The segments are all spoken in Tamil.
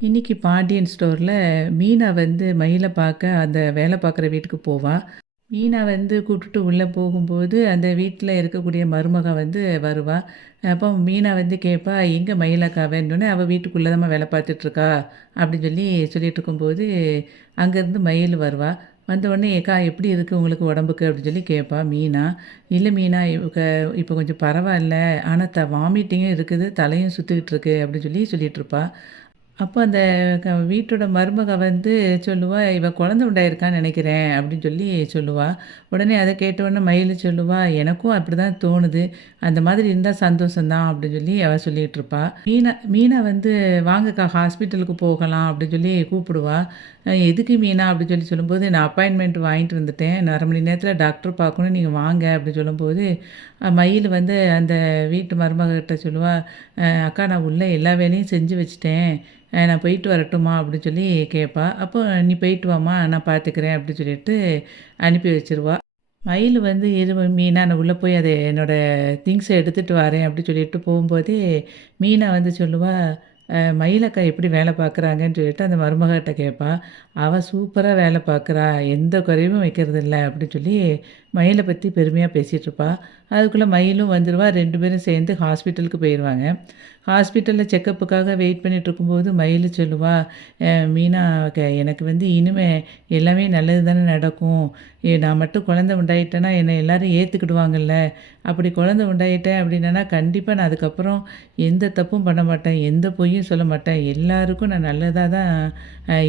இன்னைக்கு பாண்டியன் ஸ்டோரில் மீனா வந்து மயிலை பார்க்க அந்த வேலை பார்க்குற வீட்டுக்கு போவா. மீனா வந்து கூப்பிட்டுட்டு உள்ளே போகும்போது அந்த வீட்டில் இருக்கக்கூடிய மருமக வந்து வருவா. அப்போ மீனா வந்து கேட்பா, எங்கே மயிலக்காவன்னொன்னே அவள் வீட்டுக்குள்ளே தான் வேலை பார்த்துட்ருக்கா அப்படின்னு சொல்லிட்டு இருக்கும்போது அங்கேருந்து மயில் வருவா. வந்த உடனே ஏக்கா எப்படி இருக்குது உங்களுக்கு உடம்புக்கு அப்படின்னு கேட்பா மீனா. இல்லை மீனா இப்போ கொஞ்சம் பரவாயில்ல, ஆனால் வாமிட்டிங்கும் இருக்குது, தலையும் சுற்றிக்கிட்டு இருக்கு அப்படின்னு சொல்லிட்டு இருப்பா. அப்போ அந்த வீட்டோட மருமக வந்து சொல்லுவா, "இவ குழந்தை உண்டாயிருக்கான்னு நெனைக்கிறேன்" அப்படின்னு சொல்லுவா. உடனே அத கேட்டவுடனே மயிலு சொல்லுவா, "எனக்கும் அப்படிதான் தோணுது. அந்த மாதிரி இருந்தா சந்தோஷம் தான்" அப்படின்னு அவ சொல்லிட்டுருப்பா. மீனா மீனா வந்து, "வாங்கக்கா ஹாஸ்பிட்டலுக்கு போகலாம்" அப்படின்னு கூப்பிடுவா. "எதுக்கு மீனா?" அப்படின்னு சொல்லும்போது, "நான் அப்பாயின்ட்மெண்ட் வாங்கிட்டு வந்துட்டேன். இன்னும் 1/2 மணி நேரத்தில டாக்டர பார்க்கணும். நீங்க வாங்க" அப்படின்னு சொல்லும்போது, மயில் வந்து அந்த வீட்டு மருமககிட்ட சொல்லுவா, "அக்கா நான் உள்ள எல்லா வேலையும் செஞ்சு வச்சுட்டேன். நான் போயிட்டு வரட்டுமா?" அப்படின்னு கேட்பா. அப்போ, "நீ போயிட்டு வாம்மா, நான் பார்த்துக்கிறேன்" அப்படின்னு அனுப்பி வச்சுருவா. மயில் வந்து, "இரு மீனா, நான் உள்ளே போய் அதை என்னோட திங்க்ஸ எடுத்துட்டு வரேன்" அப்படி போகும்போதே, மீனா வந்து சொல்லுவா, மயில் அக்கா எப்படி வேலை பார்க்குறாங்கன்னு அந்த மருமகட்ட கேட்பா. "அவ சூப்பரா வேலை பார்க்குறா. எந்த குறைவும் வைக்கிறதில்ல" அப்படின்னு மயில பத்தி பெருமையா பேசிட்டுருப்பா. அதுக்குள்ளே மயிலும் வந்துருவா. 2 பேரும் சேர்ந்து ஹாஸ்பிட்டலுக்கு போயிருவாங்க. ஹாஸ்பிட்டல்ல செக்கப்புக்காக வெயிட் பண்ணிட்டுருக்கும்போது மயில் சொல்லுவா, மீனா எனக்கு வந்து இனிமே எல்லாமே நல்லது தானே நடக்கும். நான் மட்டும் குழந்தை உண்டாயிட்டேன்னா என்னை எல்லாரும் ஏற்றுக்கிடுவாங்கல்ல. அப்படி குழந்தை உண்டாயிட்டேன் அப்படின்னேன்னா கண்டிப்பாக நான் அதுக்கப்புறம் எந்த தப்பும் பண்ண மாட்டேன். எந்த பொய்யும் சொல்ல மாட்டேன். எல்லாருக்கும் நான் நல்லதா தான்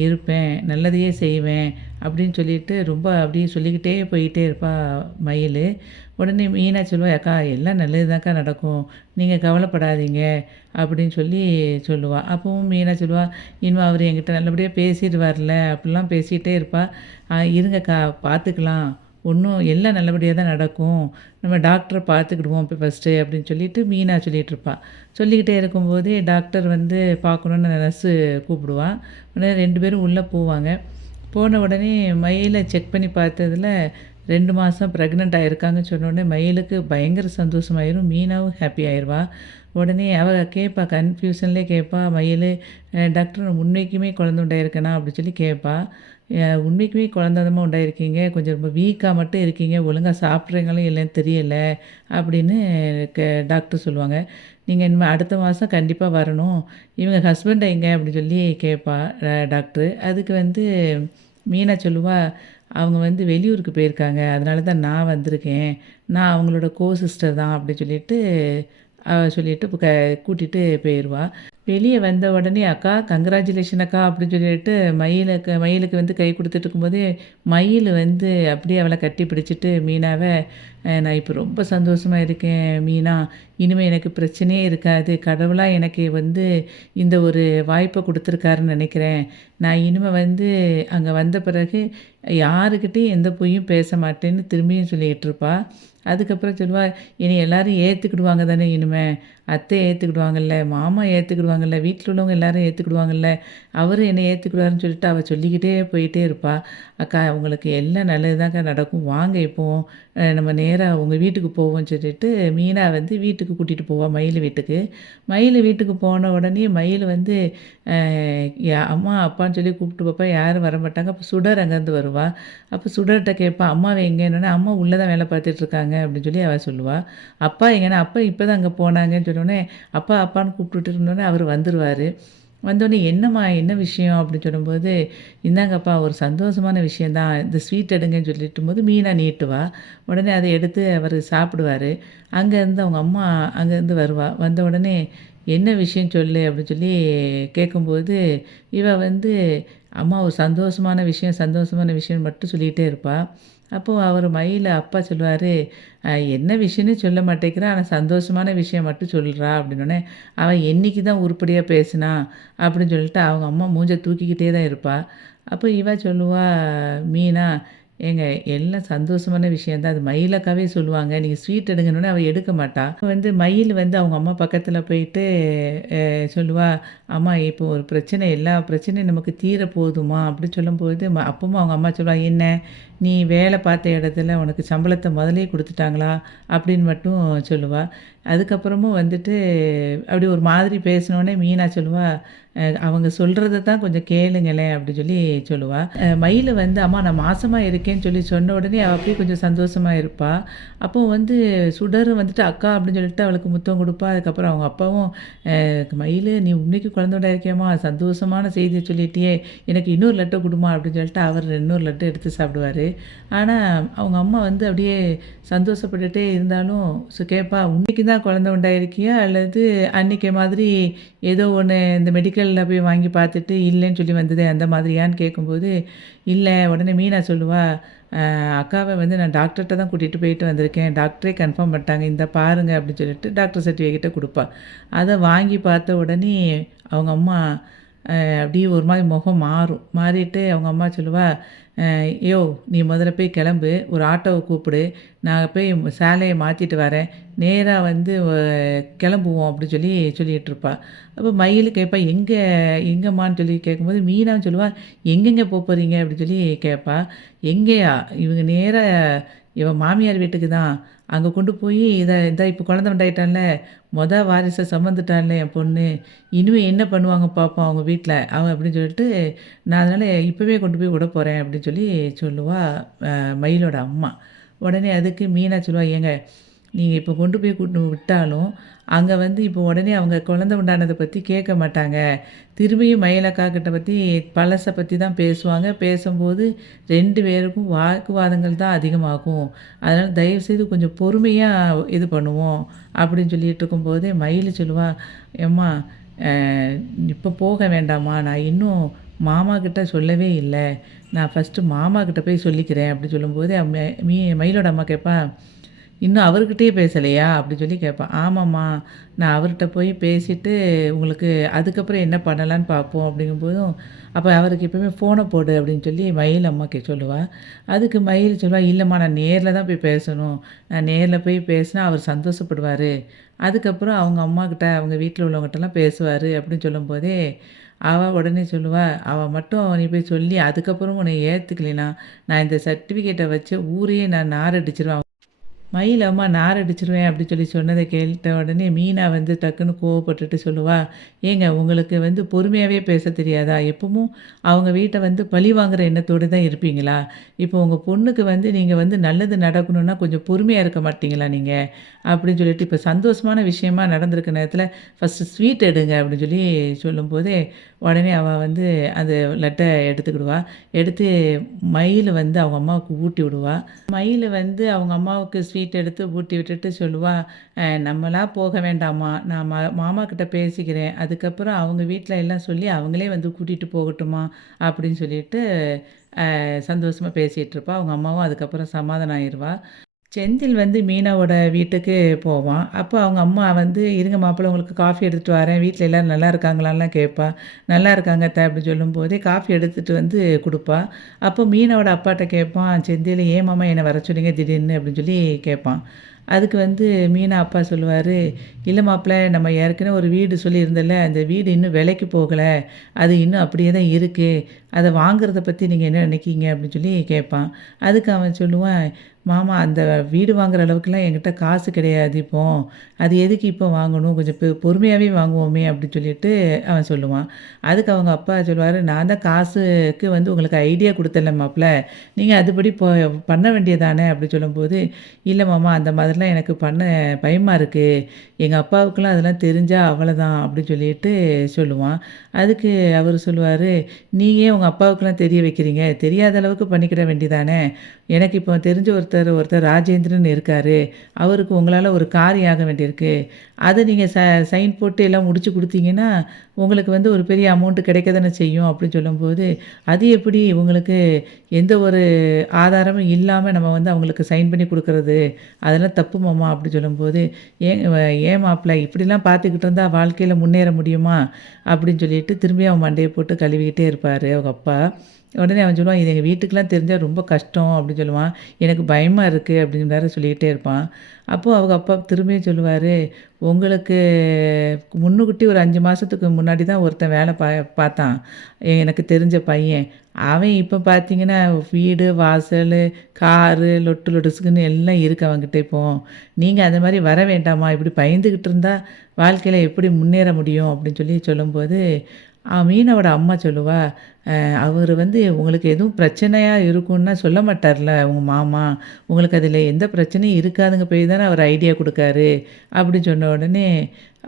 இருப்பேன். நல்லதையே செய்வேன்." அப்படின்னு ரொம்ப அப்படியே சொல்லிக்கிட்டே போயிட்டே இருப்பா மயில். உடனே மீனா சொல்லுவா, "அக்கா எல்லாம் நல்லது தான்க்கா நடக்கும். நீங்க கவலைப்படாதீங்க" அப்படின்னு சொல்லுவா. அப்பவும் மீனா சொல்லுவா, "இனிமே அவர் என்கிட்ட நல்லபடியா பேசிடுவார்ல" அப்படிலாம் பேசிகிட்டே இருப்பா. இருங்கக்கா பார்த்துக்கலாம். ஒண்ணும் எல்லாம் நல்லபடியா தான் நடக்கும். நம்ம டாக்டர பார்த்துக்கிடுவோம் இப்போ ஃபர்ஸ்ட்டு" அப்படின்னு மீனா சொல்லிட்டுருப்பா. சொல்லிக்கிட்டே இருக்கும்போதே டாக்டர் வந்து பார்க்கணுன்னு நர்ஸு கூப்பிடுவா. உடனே 2 பேரும் உள்ளே போவாங்க. போன உடனே மயில செக் பண்ணி பார்த்ததுல 2 மாதம் ப்ரெக்னென்ட் ஆயிருக்காங்கன்னு சொன்னோனே மயிலுக்கு பயங்கர சந்தோஷமாயிரும். மீனாவும் ஹாப்பி ஆயிருவா. உடனே அவ கேட்பா, கன்ஃப்யூஷன்லேயே கேட்பா மயிலு, டாக்டர் உண்மைக்குமே குழந்த உண்டாயிருக்கனா?" அப்படி கேட்பா. உண்மைக்குமே குழந்த தாம்மா உண்டாயிருக்கீங்க. கொஞ்சம் ரொம்ப வீக்கா மட்டும் இருக்கீங்க. ஒழுங்கா சாப்பிட்றீங்களோ இல்லைன்னு தெரியல" அப்படின்னு டாக்டர் சொல்லுவாங்க. "நீங்க இனிமே அடுத்த மாதம் கண்டிப்பா வரணும். இவங்க ஹஸ்பண்ட் எங்க?" அப்படின்னு கேட்பா டாக்டரு. அதுக்கு வந்து மீனா சொல்லுவா, "அவங்க வந்து வெளியூருக்கு போயிருக்காங்க. அதனால தான் நான் வந்திருக்கேன். நான் அவங்களோட சிஸ்டர் தான்" அப்படி அவ சொல்லிட்டு கூட்டிட்டு போயிருவா. வெளிய வந்த உடனே, "அக்கா கங்கிராச்சுலேஷன் அக்கா" அப்படின்னு மயிலுக்கு வந்து கை குடுத்துட்டு இருக்கும்போதே, மயில் வந்து அப்படியே அவள கட்டி பிடிச்சிட்டு மீனாவ, நான் இப்போ ரொம்ப சந்தோஷமா இருக்கேன் மீனா. இனிமே எனக்கு பிரச்சனையே இருக்காது. கடவுளா எனக்கு வந்து இந்த ஒரு வாய்ப்ப குடுத்துருக்காருன்னு நெனைக்கிறேன். நான் இனிமே வந்து அங்க வந்த பிறகு யாருக்கிட்டயும் எந்த பொய்யும் பேச மாட்டேன்னு" திரும்பியும் சொல்லிட்டுருப்பா. அதுக்கப்புறம் சொல்லுவா, "இனி எல்லாரும் ஏத்துக்கிடுவாங்க தானே இனிமே. அத்தை ஏத்துக்கிடுவாங்கல்ல, மாமா ஏத்துக்கிடுவாங்கல்ல, வீட்ல உள்ளவங்க எல்லாரும் ஏத்துக்கிடுவாங்கல்ல. அவரும் என்னை ஏத்துக்கிடுவாருன்னு" அவ சொல்லிக்கிட்டே போயிட்டே இருப்பா. "அக்கா உங்களுக்கு எல்லாம் நல்லது தான்க்கா நடக்கும். வாங்க இப்போ நம்ம நேரா உங்க வீட்டுக்கு போவோம்ன்னு" மீனா வந்து வீட்டுக்கு கூட்டிட்டு போவா, மயில் வீட்டுக்கு. மயில் வீட்டுக்கு போன உடனே மயில் வந்து அ அம்மா, அப்பான்னு கூப்பிட்டு பாப்பா. யாரும் வரமாட்டாங்க. அப்போ சுடர் அங்கேருந்து வருவா. அப்போ சுடர்ட்ட கேட்பா, "அம்மாவ எங்கேன்னோனே", "அம்மா உள்ள தான் வேலை பார்த்துட்ருக்காங்க" அப்படின்னு அவ சொல்லுவா. "அப்பா எங்கன்னா?" "அப்பா இப்போ தான் அங்கே போனாங்கன்னு" சொன்னோனே, அப்பா அப்பான்னு கூப்பிட்டுட்டு இருந்தோனே அவர் வந்துருவாரு. வந்தோனே, "என்னம்மா என்ன விஷயம்?" அப்படின்னு சொல்லும்போது, "இந்தாங்கப்பா ஒரு சந்தோஷமான விஷயம் தான். இந்த ஸ்வீட் எடுங்கன்னு" சொல்லிட்டும்போது மீனா நீட்டுவா. உடனே அதை எடுத்து அவர் சாப்பிடுவாரு. அங்கேருந்து அவங்க அம்மா அங்கேருந்து வருவா. வந்த உடனே, "என்ன விஷயம் சொல்லு" அப்படின்னு கேட்கும்போது, இவ வந்து, "அம்மா ஒரு சந்தோஷமான விஷயம்னு மட்டும் சொல்லிகிட்டே இருப்பா. அப்போ அவர் மயில அப்பா சொல்லுவாரு, என்ன விஷயம்னு சொல்ல மாட்டேங்கிறா, ஆனா சந்தோஷமான விஷயம் மட்டும் சொல்றா" அப்படின்னோனே, "அவ என்னைக்கு தான் உருப்படியா பேசினா?" அப்படின்னு அவங்க அம்மா மூஞ்ச தூக்கிக்கிட்டே தான் இருப்பா. அப்போ இவ சொல்லுவா மீனா, "ஏங்க எல்லாம் சந்தோஷமான விஷயம் தான். அது மயில் அக்காவே சொல்லுவாங்க. நீங்க ஸ்வீட் எடுங்கன்னோனே" அவ எடுக்க மாட்டா. வந்து மயில் வந்து அவங்க அம்மா பக்கத்துல போயிட்டு சொல்லுவா, "அம்மா இப்போ ஒரு பிரச்சனை எல்லா பிரச்சனையும் நமக்கு தீர போதுமா?" அப்படி சொல்லும்போது, அப்பவும் அவங்க அம்மா சொல்லுவாங்க, "என்ன நீ வேலை பார்த்த இடத்துல உனக்கு சம்பளத்த முதல்லயே குடுத்துட்டாங்களா?" அப்படின்னு மட்டும் சொல்லுவா. அதுக்கப்புறமும் வந்துட்டு அப்படி ஒரு மாதிரி பேசினோனே மீனா சொல்லுவா, அவங்க சொல்றத தான் கொஞ்சம் கேளுங்களேன்" அப்படி சொல்லி சொல்லுவா. மயிலு வந்து, "அம்மா நான் மாசமா இருக்கேன்னு" சொல்லி சொன்ன உடனே அவ அப்படியே கொஞ்சம் சந்தோஷமா இருப்பா. அப்போ வந்து சுடரும் வந்துட்டு, "அக்கா" அப்படின்னு சொல்லிட்டு அவளுக்கு முத்தம் குடுப்பா. அதுக்கப்புறம் அவங்க அப்பாவும், "மயிலு நீ உன்னைக்கு குழந்தையோட இருக்கியாம்மா? சந்தோஷமான செய்திய சொல்லிட்டியே! எனக்கு இன்னொரு லட்டு குடும்மா" அப்படின்னு சொல்லிட்டு அவர் இன்னொரு லட்டு எடுத்து சாப்பிடுவாரு. ஆனா, அவங்க அம்மா வந்து அப்படியே சந்தோஷப்பட்டுட்டே இருந்தாலும் கேட்பா, "உன்னைக்கு தான் குழந்தை உண்டாயிருக்கியா? அல்லது அன்னைக்கு மாதிரி ஏதோ ஒண்ணு இந்த மெடிக்கல்ல போய் வாங்கி பார்த்துட்டு இல்லைன்னு சொல்லி வந்ததே அந்த மாதிரியான்னு?" கேட்கும்போது, "இல்ல." உடனே மீனா சொல்லுவா, அக்காவ வந்து நான் டாக்டர்ட்ட தான் கூட்டிட்டு போயிட்டு வந்திருக்கேன். டாக்டரே கன்ஃபார்ம் பண்ணிட்டாங்க. இந்தா பாருங்க" அப்படின்னு சொல்லிட்டு டாக்டர் சர்டிஃபிகேட்ட குடுப்பா. அத வாங்கி பார்த்த உடனே அவங்க அம்மா அப்படியே ஒரு மாரி முகம் மாறும். மாறிட்டு அவங்க அம்மா சொல்லுவா, "யோவ்! நீ முதல்ல போய் கிளம்பு. ஒரு ஆட்டோவ கூப்பிடு. நான் போய் சேலைய மாத்திட்டு வரேன். நேரா வந்து கிளம்புவோம்" அப்படி சொல்லி சொல்லிட்டுருப்பா. அப்போ மயிலு கேட்பா, எங்கம்மான்னு சொல்லி கேட்கும்போது, மீனாவும் சொல்லுவா, "எங்கெங்க போறீங்க?" அப்படி சொல்லி கேட்பா. "எங்கேயா? இவங்க நேரா இவ மாமியார் வீட்டுக்கு தான். அங்க கொண்டு போயி இந்தா இப்போ குழந்தை உண்டாயிட்டான்ல, வாரிச சுமந்துட்டான்ல என் பொண்ணு. இனிமே என்ன பண்ணுவாங்க பார்ப்போம் அவங்க வீட்ல." அப்படின்னு சொல்லிட்டு, "நான் அதனால இப்பவே கொண்டு போய் விட போறேன்" அப்படின்னு சொல்லி சொல்லுவா மயிலோட அம்மா. உடனே அதுக்கு மீனா சொல்லுவா, "ஏங்க நீங்க இப்போ கொண்டு போய் விட்டாலும், அங்க வந்து இப்போ உடனே அவங்க குழந்தை உண்டானத பத்தி கேட்க மாட்டாங்க. திரும்பியும் மயில் அக்காகிட்ட பத்தி பழச பத்தி தான் பேசுவாங்க. பேசும்போது 2 பேருக்கும் வாக்குவாதங்கள் தான் அதிகமாகும். அதனால தயவுசெய்து கொஞ்சம் பொறுமையா இது பண்ணுவோம்." அப்படின்னு சொல்லிட்டு இருக்கும்போதே மயிலு சொல்லுவா, "எம்மா அ இப்போ போக வேண்டாம்மா. நான் இன்னும் மாமா கிட்ட சொல்லவே இல்ல. நான் ஃபர்ஸ்ட்டு மாமா கிட்ட போய் சொல்லிக்கிறேன்." அப்படி சொல்லும்போது மயிலோட அம்மா கேட்பா, "இன்னும் அவர்கிட்டயே பேசலையா?" அப்படி சொல்லி கேட்பா. "ஆமாம்மா. நான் அவர்ட்ட போய் பேசிட்டு, உங்களுக்கு அதுக்கப்புறம் என்ன பண்ணலான்னு பார்ப்போம்." அப்படிங்கும்போதும், "அப்ப அவருக்கு இப்பவே ஃபோன போடு" அப்படின்னு சொல்லி மயில் அம்மாக்கு சொல்லுவா. அதுக்கு மயில் சொல்லுவா, "இல்லம்மா நான் நேர்ல தான் போய் பேசணும். நான் நேர்ல போய் பேசினா அவர் சந்தோஷப்படுவாரு. அதுக்கப்புறம் அவங்க அம்மாகிட்ட, அவங்க வீட்ல உள்ளவங்ககிட்டலாம் பேசுவாரு." அப்படின்னு சொல்லும்போதே, அவ உடனே சொல்லுவா, "அவ மட்டும் நீ போய் சொல்லி அதுக்கப்புறம் உன்னை ஏத்துக்கலைன்னா, நான் இந்த சர்டிஃபிகேட்ட வச்சு ஊரையே நான் நாரடிச்சுருவேன்." மயில் அம்மா நார் அடிச்சுருவேன் அப்படி சொல்லி சொன்னத கேட்ட உடனே மீனா வந்து டக்குன்னு கோவப்பட்டுட்டு சொல்லுவா, "ஏங்க உங்களுக்கு வந்து பொறுமையாவே பேச தெரியாதா? எப்பவும் அவங்க வீட்ட வந்து பழி வாங்குற எண்ணத்தோட தான் இருப்பீங்களா? இப்போ உங்க பொண்ணுக்கு வந்து நீங்க வந்து நல்லது நடக்கணும்னா கொஞ்சம் பொறுமையா இருக்க மாட்டீங்களா நீங்க?" அப்படின்னு சொல்லிட்டு, "இப்போ சந்தோஷமான விஷயமா நடந்திருக்க நேரத்தில ஃபர்ஸ்ட்டு ஸ்வீட் எடுங்க" அப்படின்னு சொல்லி சொல்லும்போதே, உடனே அவ வந்து அந்த லட்ட எடுத்துக்கிடுவா. எடுத்து மயிலு வந்து அவங்க அம்மாவுக்கு ஊட்டி விடுவா. மயிலு வந்து அவங்க அம்மாவுக்கு ஸ்வீட் எடுத்து ஊட்டி விட்டுட்டு சொல்லுவா, நம்மளா போக வேண்டாம்மா. நான் மாமா கிட்ட பேசிக்கிறேன். அதுக்கப்புறம் அவங்க வீட்ல எல்லாம் சொல்லி அவங்களே வந்து கூட்டிட்டு போகட்டுமா?" அப்படின்னு சொல்லிட்டு சந்தோஷமா பேசிட்டுருப்பா. அவங்க அம்மாவும் அதுக்கப்புறம் சமாதானம் ஆயிருவா. செந்தில் வந்து மீனாவோட வீட்டுக்கு போவான். அப்போ அவங்க அம்மா வந்து, "இருங்க மாப்பிள உங்களுக்கு காஃபி எடுத்துட்டு வரேன். வீட்ல எல்லாரும் நல்லா இருக்காங்களான்லாம்?" கேட்பா. "நல்லா இருக்காங்க அத்த" அப்படின்னு சொல்லும்போதே காஃபி எடுத்துட்டு வந்து குடுப்பா. அப்போ மீனாவோட அப்பாட்ட கேட்பான் செந்தில், "ஏன் மாமா என்ன வர சொன்னீங்க திடீர்னு?" அப்படின்னு சொல்லி கேட்பான். அதுக்கு வந்து மீனா அப்பா சொல்லுவாரு, "இல்ல மாப்பிள நம்ம ஏற்கனவே ஒரு வீடு சொல்லியிருந்தேன்ல, அந்த வீடு இன்னும் விலைக்கு போகல. அது இன்னும் அப்படியே தான் இருக்கு. அத வாங்குறத பத்தி நீங்க என்ன நினைக்கிறீங்க?" அப்படின்னு சொல்லி கேட்பான். அதுக்கு அவன் சொல்லுவான், "மாமா அந்த வீடு வாங்குற அளவுக்குலாம் என்கிட்ட காசு கிடையாது இப்போ. அது எதுக்கு இப்போ வாங்கணும்? கொஞ்சம் பொறுமையாவே வாங்குவோமே" அப்படின்னு சொல்லிட்டு அவன் சொல்லுவான். அதுக்கு அவங்க அப்பா சொல்லுவாரு, "நான் தான் காசுக்கு வந்து உங்களுக்கு ஐடியா குடுத்தேன்ல மாப்ள. நீங்க அதுபடி பண்ண வேண்டியதானே" அப்படி சொல்லும்போது, "இல்ல மாமா அந்த மாதிரிலாம் எனக்கு பண்ண பயமா இருக்கு. எங்க அப்பாவுக்குலாம் அதெல்லாம் தெரிஞ்சா அவ்வளதான்" அப்படின்னு சொல்லிட்டு சொல்லுவான். அதுக்கு அவரு சொல்லுவாரு, "நீங்க ஏன் உங்க அப்பாவுக்குலாம் தெரிய வைக்கிறீங்க? தெரியாத அளவுக்கு பண்ணிக்கிட வேண்டியதானே? எனக்கு இப்போ தெரிஞ்ச ஒருத்தர் ராஜேந்திரன் இருக்காரு. அவருக்கு உங்களால ஒரு காரியம் ஆக வேண்டியிருக்கு. அத நீங்க சைன் போட்டு எல்லாம் முடிச்சு குடுத்தீங்கன்னா, உங்களுக்கு வந்து ஒரு பெரிய அமௌண்ட் கிடைக்க தானே செய்யும்." அப்படின்னு சொல்லும்போது, "அது எப்படி உங்களுக்கு எந்த ஒரு ஆதாரமும் இல்லாம நம்ம வந்து அவங்களுக்கு சைன் பண்ணி குடுக்குறது? அதெல்லாம் தப்பு மாமா." அப்படி சொல்லும்போது, "ஏன் மாப்பிள இப்படிலாம் பார்த்துக்கிட்டு இருந்தா வாழ்க்கையில முன்னேற முடியுமா?" அப்படின்னு சொல்லிட்டு திரும்பியும் அவன் மண்டைய போட்டு கழுவிக்கிட்டே இருப்பாரு அவங்க அவங்க அப்பா. உடனே அவன் சொல்லுவான், "இது எங்கள் வீட்டுக்கெலாம் தெரிஞ்சா ரொம்ப கஷ்டம்" அப்படின்னு சொல்லுவான். "எனக்கு பயமா இருக்குது" அப்படின்னு வேற சொல்லிக்கிட்டே இருப்பான். அப்போது அவங்க அப்பா திரும்பியும் சொல்லுவாரு, "உங்களுக்கு முன்னுக்கூட்டி ஒரு 5 மாதத்துக்கு முன்னாடி தான் ஒருத்தன் வேலை பார்த்தான். எனக்கு தெரிஞ்ச பையன். அவன் இப்போ பார்த்தீங்கன்னா, வீடு, வாசலு, காரு, லொட்டு லொடுசுக்குன்னு எல்லாம் இருக்கு அவன்கிட்ட இப்போ. நீங்க அந்த மாரி வர வேண்டாமா? இப்படி பயந்துகிட்டு இருந்தா வாழ்க்கையில எப்படி முன்னேற முடியும்?" அப்படின்னு சொல்லி சொல்லும்போது, மீனாவோட அம்மா சொல்லுவா, அவரு வந்து உங்களுக்கு எதுவும் பிரச்சனையா இருக்குன்னா சொல்ல மாட்டார்ல உங்க மாமா. உங்களுக்கு அதில எந்த பிரச்சனையும் இருக்காதுங்க போய் தானே அவர் ஐடியா குடுக்காரு. அப்படின்னு சொன்ன உடனே,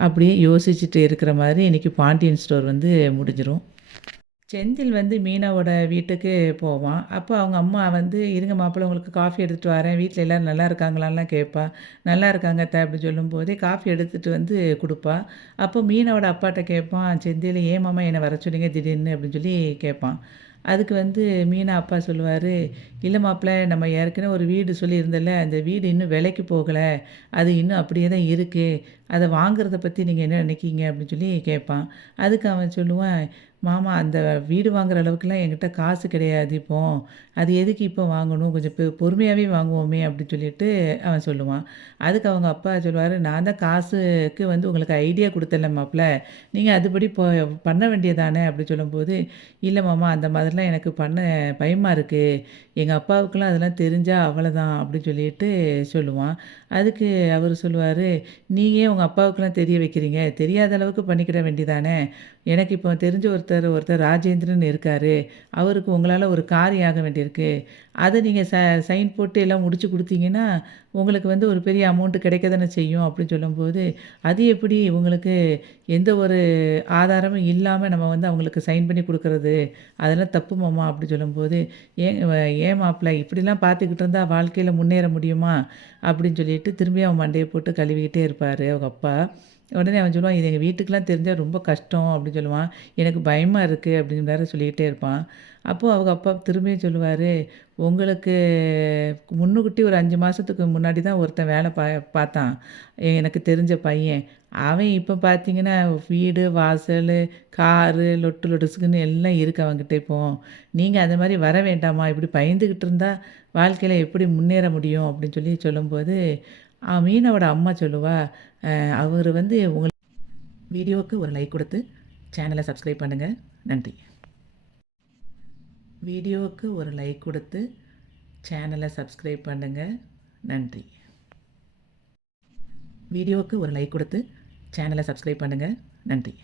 அப்படியே யோசிச்சுட்டு இருக்கிற மாரி இன்னைக்கு பாண்டியன் ஸ்டோர் வந்து முடிஞ்சிரும். செந்தில் வந்து மீனாவோட வீட்டுக்கு போவான். அப்போ அவங்க அம்மா வந்து, "இருங்க மாப்பிள உங்களுக்கு காஃபி எடுத்துட்டு வரேன். வீட்ல எல்லாரும் நல்லா இருக்காங்களான்லாம்?" கேட்பா. "நல்லா இருக்காங்க அத்த" அப்படி சொல்லும்போதே காஃபி எடுத்துட்டு வந்து குடுப்பா. அப்போ மீனாவோட அப்பாட்ட கேட்பான் செந்தில், "ஏன் மாமா என்ன வர சொன்னீங்க திடீர்னு?" அப்படின்னு சொல்லி கேட்பான். அதுக்கு வந்து மீனா அப்பா சொல்லுவாரு, "இல்ல மாப்பிள நம்ம ஏற்கனவே ஒரு வீடு சொல்லியிருந்தேன்ல, அந்த வீடு இன்னும் விலைக்கு போகல. அது இன்னும் அப்படியே தான் இருக்கு. அத வாங்குறத பத்தி நீங்க என்ன நினைக்கிறீங்க?" அப்படின்னு சொல்லி கேட்பான். அதுக்கு அவன் சொல்லுவான், "மாமா அந்த வீடு வாங்குற அளவுக்குலாம் என்கிட்ட காசு கிடையாது இப்போ. அது எதுக்கு இப்போ வாங்கணும்? கொஞ்சம் பொறுமையாவே வாங்குவோமே!" அப்படின்னு சொல்லிட்டு அவன் சொல்லுவான். அதுக்கு அவங்க அப்பா சொல்லுவாரு, "நான் தான் காசுக்கு வந்து உங்களுக்கு ஐடியா குடுத்தேன்ல மாப்ள. நீங்க அதுபடி பண்ண வேண்டியதானே!" அப்படி சொல்லும்போது, "இல்ல மாமா அந்த மாதிரிலாம் எனக்கு பண்ண பயமா இருக்கு. எங்க அப்பாவுக்குலாம் அதெல்லாம் தெரிஞ்சா அவ்வளதான்." அப்படின்னு சொல்லிட்டு சொல்லுவான். அதுக்கு அவரு சொல்லுவாரு, "நீங்க ஏன் உங்க அப்பாவுக்குலாம் தெரிய வைக்கிறீங்க? தெரியாத அளவுக்கு பண்ணிக்கிட வேண்டியதானே! எனக்கு இப்போ தெரிஞ்ச ஒருத்தர் ராஜேந்திரன் இருக்காரு. அவருக்கு உங்களால ஒரு காரியம் ஆக வேண்டியிருக்கு. அத நீங்க சைன் போட்டு எல்லாம் முடிச்சு குடுத்தீங்கன்னா, உங்களுக்கு வந்து ஒரு பெரிய அமௌண்ட் கிடைக்க தானே செய்யும்." அப்படின்னு சொல்லும்போது, "அது எப்படி உங்களுக்கு எந்த ஒரு ஆதாரமும் இல்லாம நம்ம வந்து அவங்களுக்கு சைன் பண்ணி குடுக்குறது? அதெல்லாம் தப்பு மாமா." அப்படி சொல்லும்போது, "ஏன் மாப்பிள இப்படிலாம் பார்த்துக்கிட்டு இருந்தா வாழ்க்கையில முன்னேற முடியுமா?" அப்படின்னு சொல்லிட்டு திரும்பியும் அவன் மண்டைய போட்டு கழுவிக்கிட்டே இருப்பாரு அவங்க அப்பா. உடனே அவன் சொல்லுவான், "இது எங்க வீட்டுக்கெல்லாம் தெரிஞ்சா ரொம்ப கஷ்டம்" அப்படின்னு சொல்லுவான். "எனக்கு பயமா இருக்கு" அப்படின்னு வேற சொல்லிக்கிட்டே இருப்பான். அப்போ அவங்க அப்பா திரும்பியும் சொல்லுவாரு, "உங்களுக்கு முன்னுக்கூட்டி ஒரு 5 மாசத்துக்கு முன்னாடி தான் ஒருத்தன் வேலை பார்த்தான். எனக்கு தெரிஞ்ச பையன். அவன் இப்போ பார்த்தீங்கன்னா, வீடு, வாசலு, காரு, லொட்டு லொடுசுக்குன்னு எல்லாம் இருக்கு அவன்கிட்ட இப்போ. நீங்க அந்த மாரி வர வேண்டாமா? இப்படி பயந்துகிட்டு இருந்தா வாழ்க்கையில எப்படி முன்னேற முடியும்?" அப்படின்னு சொல்லி சொல்லும்போது, மீனாவோட அம்மா சொல்லுவா, அவரு வந்து வீடியோவுக்கு ஒரு லைக் கொடுத்து சேனலை சப்ஸ்கிரைப் பண்ணுங்கள். நன்றி. வீடியோவுக்கு ஒரு லைக் கொடுத்து சேனலை சப்ஸ்கிரைப் பண்ணுங்கள். நன்றி. வீடியோவுக்கு ஒரு லைக் கொடுத்து சேனலை சப்ஸ்கிரைப் பண்ணுங்கள். நன்றி.